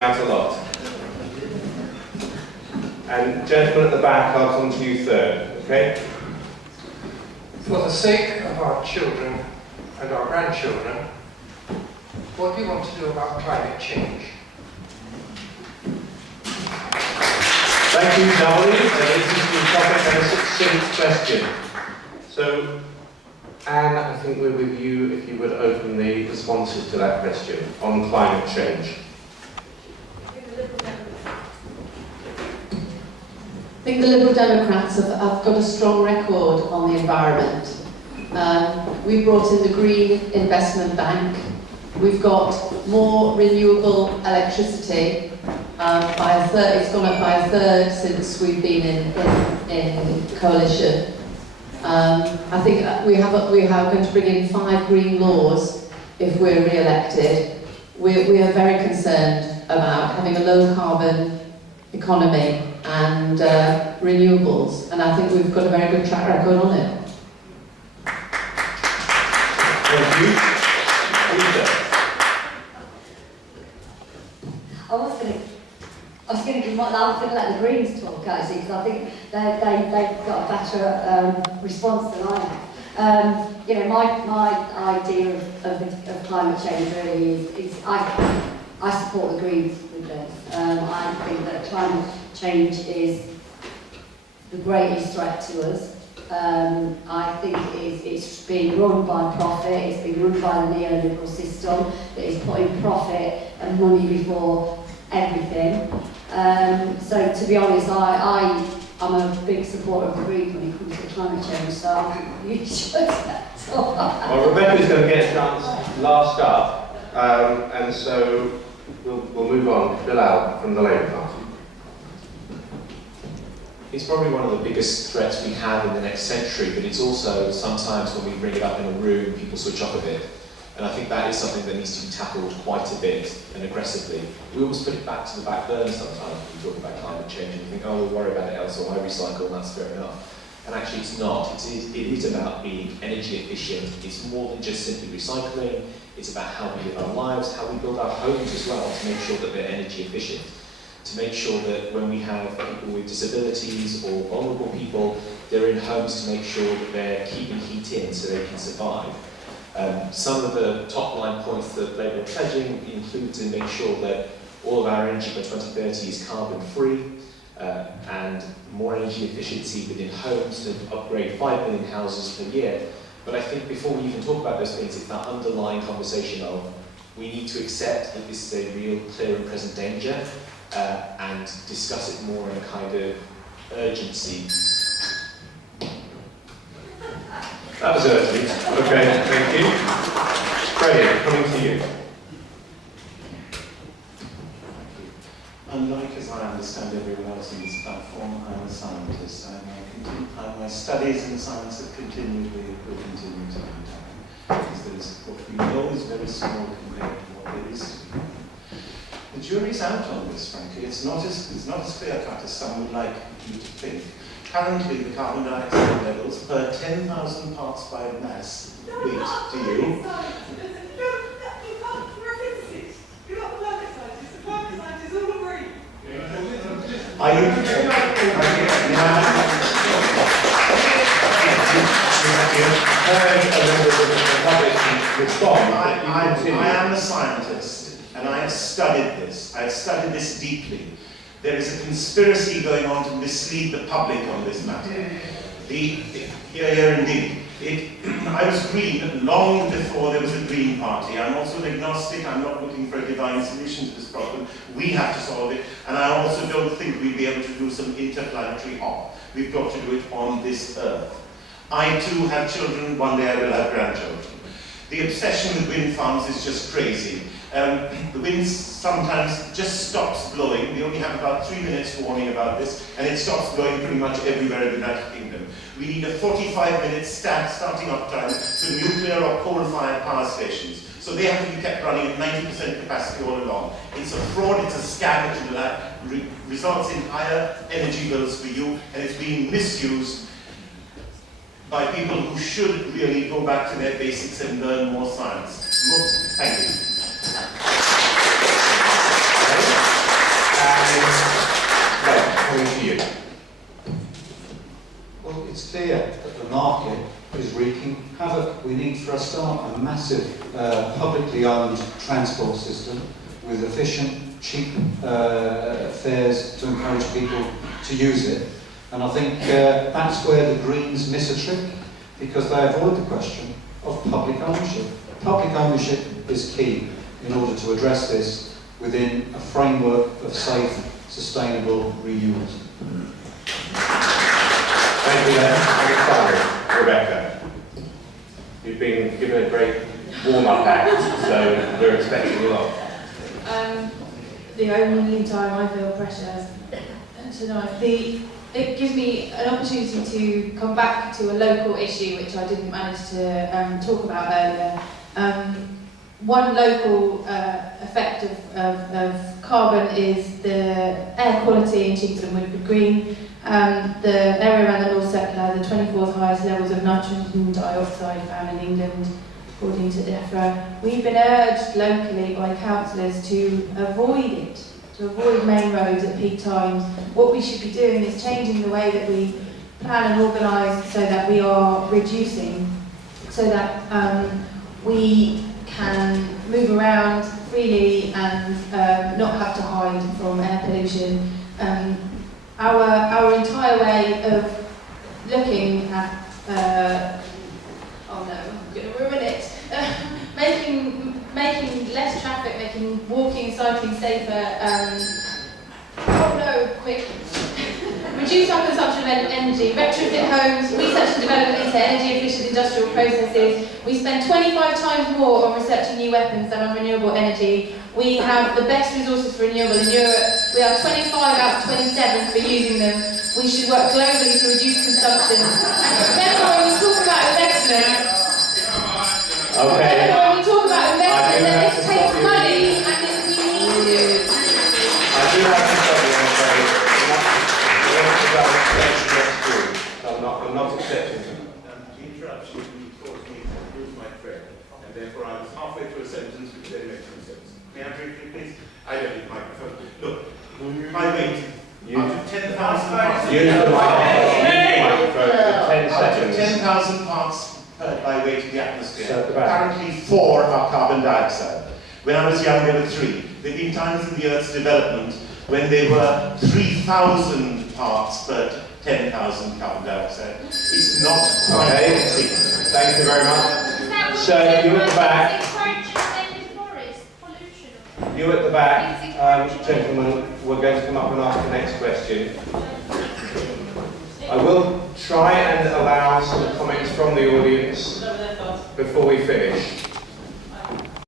out a lot. And gentlemen at the back, I'll come to you third, okay? For the sake of our children and our grandchildren, what do you want to do about climate change? Thank you, Darwin. This is the topic and a succinct question. So, Anne, I think we're with you if you would open the responses to that question on climate change. I think the Liberal Democrats have got a strong record on the environment. We brought in the Green Investment Bank. We've got more renewable electricity by a third. It's gone up by a third since we've been in coalition. I think we are going to bring in 5 green laws if we're re-elected. We are very concerned about having a low carbon economy and renewables, and I think we've got a very good track record on it. Thank you. Lisa. I was going to let the Greens talk, actually, because I think they've got a better response than I have. You know, my idea of climate change really is I support the Greens with this. I think that climate change is the greatest threat to us. I think it's being run by profit, it's being run by the neoliberal system that is putting profit and money before everything. So to be honest, I'm a big supporter of the Greens when it comes to climate change, so I think you should. Well, Rebecca's going to get a chance last up, and so we'll move on. Bilal from the Labour Party. It's probably one of the biggest threats we have in the next century, but it's also sometimes when we bring it up in a room, people switch off a bit. And I think that is something that needs to be tackled quite a bit and aggressively. We always put it back to the back burner sometimes when we talk about climate change and we think, oh, we'll worry about it elsewhere, I recycle, and that's fair enough. And actually it's not. It is about being energy efficient. It's more than just simply recycling. It's about how we live our lives, how we build our homes as well to make sure that they're energy efficient. To make sure that when we have people with disabilities or vulnerable people, they're in homes to make sure that they're keeping heat in so they can survive. Some of the top line points that Labour are pledging include to make sure that all of our energy by 2030 is carbon free and more energy efficiency within homes to upgrade 5 million houses per year. But I think before we even talk about those things, it's that underlying conversation of we need to accept that this is a real, clear and present danger and discuss it more in a kind of urgency. That was urgent. Okay, thank you. Freddie, coming to you. Unlike, as I understand everyone else on this platform, I'm a scientist. My studies in science have continued, will continue to be done. Because what we know is very small compared to what there is to be. The jury's out on this, frankly. It's not as clear-cut as some would like you to think. Currently, the carbon dioxide levels per 10,000 parts by mass, wait, to you. You're a physicist. You're not the climate scientist. The climate scientists all agree. Are you? I am a scientist, and I have studied this. I have studied this deeply. There is a conspiracy going on to mislead the public on this matter. Here indeed. I was green long before there was a Green Party. I'm also an agnostic. I'm not looking for a divine solution to this problem. We have to solve it. And I also don't think we'll be able to do some interplanetary hop. We've got to do it on this Earth. I too have children. One day I will have grandchildren. The obsession with wind farms is just crazy. The wind sometimes just stops blowing. We only have about 3 minutes warning about this, and it stops blowing pretty much everywhere in the United Kingdom. We need a 45-minute starting up time for nuclear or coal-fired power stations. So they have to be kept running at 90% capacity all along. It's a fraud, it's a scam, it results in higher energy bills for you, and it's being misused by people who should really go back to their basics and learn more science. Thank you. you. Well, it's clear that the market is wreaking havoc. We need, for a start, a massive publicly owned transport system with efficient, cheap fares to encourage people to use it. And I think that's where the Greens miss a trick, because they avoid the question of public ownership. Public ownership is key in order to address this within a framework of safe, sustainable reuse. Thank you then. And finally, Rebecca. You've been given a great warm-up act, so we're expecting a lot. The only time I feel pressure tonight, it gives me an opportunity to come back to a local issue which I didn't manage to talk about earlier. One local effect of carbon is the air quality in Chingford and Woodford Green. The area around the North Circular, the 24th highest levels of nitrogen dioxide found in England, according to DEFRA. We've been urged locally by councillors to avoid it, to avoid main roads at peak times. What we should be doing is changing the way that we plan and organise so that we are reducing, so that we can move around freely and not have to hide from air pollution. Our entire way of looking at, oh no, I'm going to ruin it, making less traffic, making walking and cycling safer, oh no, quick, reduce our consumption of energy, retrofit homes, research and development into energy efficient industrial processes. We spend 25 times more on researching new weapons than on renewable energy. We have the best resources for renewable in Europe. We are 25 out of 27 for using them. We should work globally to reduce consumption. And remember, when we talk about investment, Okay. remember when we talk about investment, that this takes money and we need to do it. I do have to stop you, I'm afraid. I'm not accepting. The interruption caused me to lose my thread, and therefore I was halfway through a sentence which then made no sense. May I briefly, please? I don't need a microphone. Look, my weight, out of 10,000 parts... Use the microphone for 10 Out of seconds. 10,000 parts by weight in the atmosphere, So about- currently 4 are carbon dioxide. When I was young, there were 3. There have been times in the Earth's development when there were 3,000 parts per 10,000 carbon dioxide. It's not quite Okay. complete. Thank you very much. So you at the back. You at the back, gentlemen, we're going to come up and ask the next question. I will try and allow some comments from the audience before we finish.